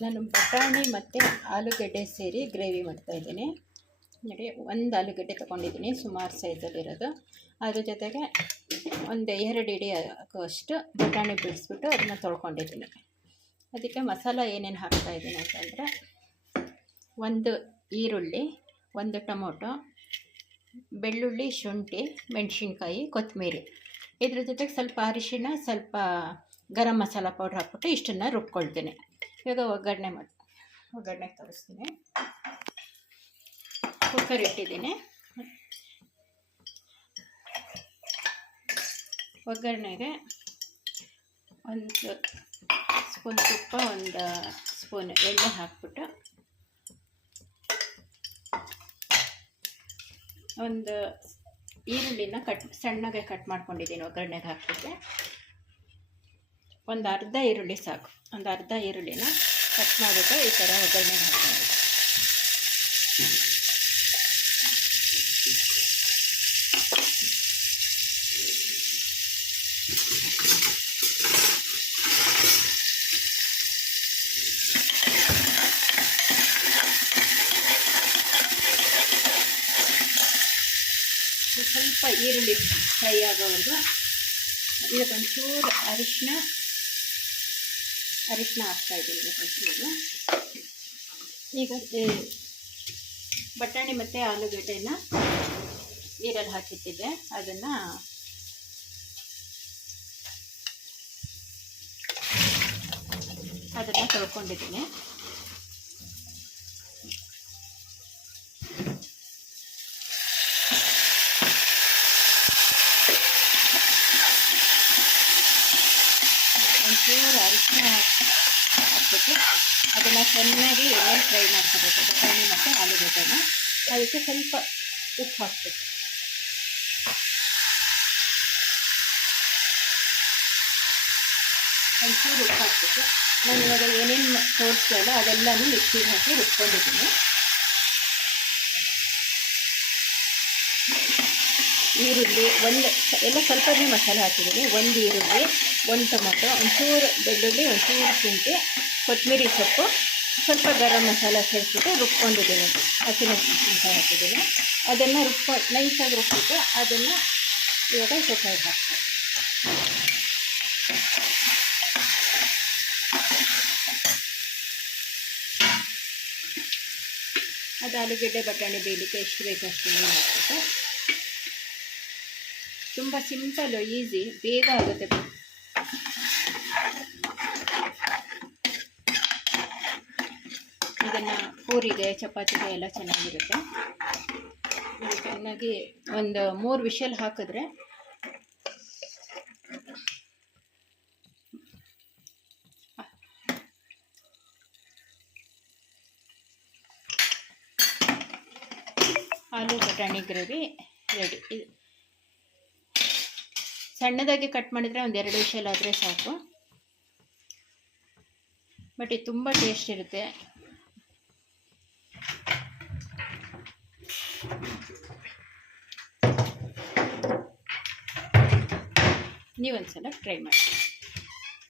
ನಾನು ಬಟಾಣಿ ಮತ್ತು ಆಲೂಗಡ್ಡೆ ಸೇರಿ ಗ್ರೇವಿ ಮಾಡ್ತಾಯಿದ್ದೀನಿ. ನೋಡಿ, ಒಂದು ಆಲೂಗಡ್ಡೆ ತೊಗೊಂಡಿದ್ದೀನಿ, ಸುಮಾರು ಸೈಜಲ್ಲಿರೋದು. ಅದ್ರ ಜೊತೆಗೆ ಒಂದು 2 ಇಡಿ ಆಗುವಷ್ಟು ಬಟಾಣಿ ಬಿಡಿಸ್ಬಿಟ್ಟು ಅದನ್ನು ತೊಳ್ಕೊಂಡಿದ್ದೀನಿ. ಅದಕ್ಕೆ ಮಸಾಲ ಏನೇನು ಹಾಕ್ತಾಯಿದ್ದೀನಿ ಅಂತಂದರೆ, 1 ಈರುಳ್ಳಿ, 1 ಟೊಮೊಟೊ, ಬೆಳ್ಳುಳ್ಳಿ, ಶುಂಠಿ, ಮೆಣಸಿನ್ಕಾಯಿ, ಕೊತ್ತಂಬರಿ. ಇದ್ರ ಜೊತೆಗೆ ಸ್ವಲ್ಪ ಅರಿಶಿಣ, ಸ್ವಲ್ಪ ಗರಂ ಮಸಾಲ ಪೌಡ್ರ್ ಹಾಕ್ಬಿಟ್ಟು ಇಷ್ಟನ್ನು ರುಬ್ಕೊಳ್ತೀನಿ. ಇವಾಗ ಒಗ್ಗರಣೆ ತೋರಿಸ್ತೀನಿ. ಕುಕ್ಕರ್ ಇಟ್ಟಿದ್ದೀನಿ. ಒಗ್ಗರಣೆಗೆ 1 ಸ್ಪೂನ್ ತುಪ್ಪ, 1 ಸ್ಪೂನ್ ಎಣ್ಣೆ ಹಾಕ್ಬಿಟ್ಟು ಒಂದು ಈರುಳ್ಳಿನ ಸಣ್ಣಗೆ ಕಟ್ ಮಾಡ್ಕೊಂಡಿದ್ದೀನಿ. ಒಗ್ಗರಣೆಗೆ ಹಾಕ್ಬಿಟ್ಟು ಒಂದು ಅರ್ಧ ಈರುಳ್ಳಿ ಸಾಕು. ಒಂದು ಅರ್ಧ ಈರುಳ್ಳಿನ ಕಟ್ ಮಾಡಿಬಿಟ್ಟು ಈ ಥರ ಒಗ್ಗರಣೆಗೆ ಹಾಕ್ಕೊಂಡು ಸ್ವಲ್ಪ ಈರುಳ್ಳಿ ಫ್ರೈ ಆಗೋವರೆಗೂ ಇದಕ್ಕೊಂಚೂರು ಅರಿಶಿನ ಹಾಕ್ತಾಯಿದ್ದೀನಿ. ಒಂಚೂರು ಈಗ ಬಟಾಣಿ ಮತ್ತು ಆಲೂಗಡ್ಡೆನ ನೀರಲ್ಲಿ ಹಾಕಿಟ್ಟಿದ್ದೆ, ಅದನ್ನು ತೊಳ್ಕೊಂಡಿದ್ದೀನಿ. ಒಂಚೂರು ಅರಿಶಿನ ಹಾಕ್ಬಿಟ್ಟು ಅದನ್ನು ಚೆನ್ನಾಗಿ ಎಣ್ಣೆಲಿ ಫ್ರೈ ಮಾಡ್ಕೋಬೇಕು, ಬಟಾಣಿ ಮತ್ತು ಆಲೂಗಡ್ಡೆನ. ಅದಕ್ಕೆ ಸ್ವಲ್ಪ ಉಪ್ಪು ಹಾಕ್ಬೇಕು. ಒಂಚೂರು ಉಪ್ಪು ಹಾಕ್ಬಿಟ್ಟು ನಾನು ಇವಾಗ ಏನೇನು ತೋರಿಸ್ತಾಯಿಲ್ಲ ಅದೆಲ್ಲನೂ ಮಿಕ್ಸಿಗೆ ಹಾಕಿ ರುಬ್ಕೊಂಡಿದ್ದೀನಿ. ಈರುಳ್ಳಿ ಎಲ್ಲ ಸ್ವಲ್ಪನೇ ಮಸಾಲೆ ಹಾಕಿದ್ದೀನಿ. 1 ಈರುಳ್ಳಿ, 1 ಟೊಮೊಟೊ, ಒಂಚೂರು ಬೆಳ್ಳುಳ್ಳಿ, ಒಂಚೂರು ಶುಂಠಿ, ಕೊತ್ತಂಬರಿ ಸೊಪ್ಪು, ಸ್ವಲ್ಪ ಗರಂ ಮಸಾಲ ಸೇರಿಸ್ಬಿಟ್ಟು ರುಬ್ಕೊಂಡಿದ್ದೀನಿ. ಹಸಿಮೆಣಸಿನಕಾಯಿ ಹಾಕಿದ್ದೀನಿ. ಅದನ್ನು ನೈಸಾಗಿ ರುಬ್ಬಿಟ್ಟು ಅದನ್ನು ಇವಾಗ ಕುಕ್ಕರ್ಗೆ ಹಾಕ್ತೀನಿ. ಅದು ಆಲೂಗಡ್ಡೆ ಬಟಾಣಿ ಬೇಯಲಿಕ್ಕೆ ಎಷ್ಟು ಬೇಕು ಅಷ್ಟು ನೀರು ಹಾಕ್ಬಿಟ್ಟು, ತುಂಬ ಸಿಂಪಲ್ಲು, ಈಸಿ, ಬೇಗ ಆಗುತ್ತೆ. ಇದನ್ನು ಪೂರಿಗೆ, ಚಪಾತಿಗೆ ಎಲ್ಲ ಚೆನ್ನಾಗಿರುತ್ತೆ. ಚೆನ್ನಾಗಿ ಒಂದು 3 ವಿಷಲ್ ಹಾಕಿದ್ರೆ ಆಲೂ ಬಟಾಣಿ ಗ್ರೇವಿ ರೆಡಿ. ಸಣ್ಣದಾಗಿ ಕಟ್ ಮಾಡಿದರೆ ಒಂದು 2 ವಿಷಲ್ ಆದರೆ ಸಾಕು. ಬಟ್ ಇದು ತುಂಬ ಟೇಸ್ಟ್ ಇರುತ್ತೆ. ನೀವೊಂದ್ಸಲ ಟ್ರೈ ಮಾಡಿ.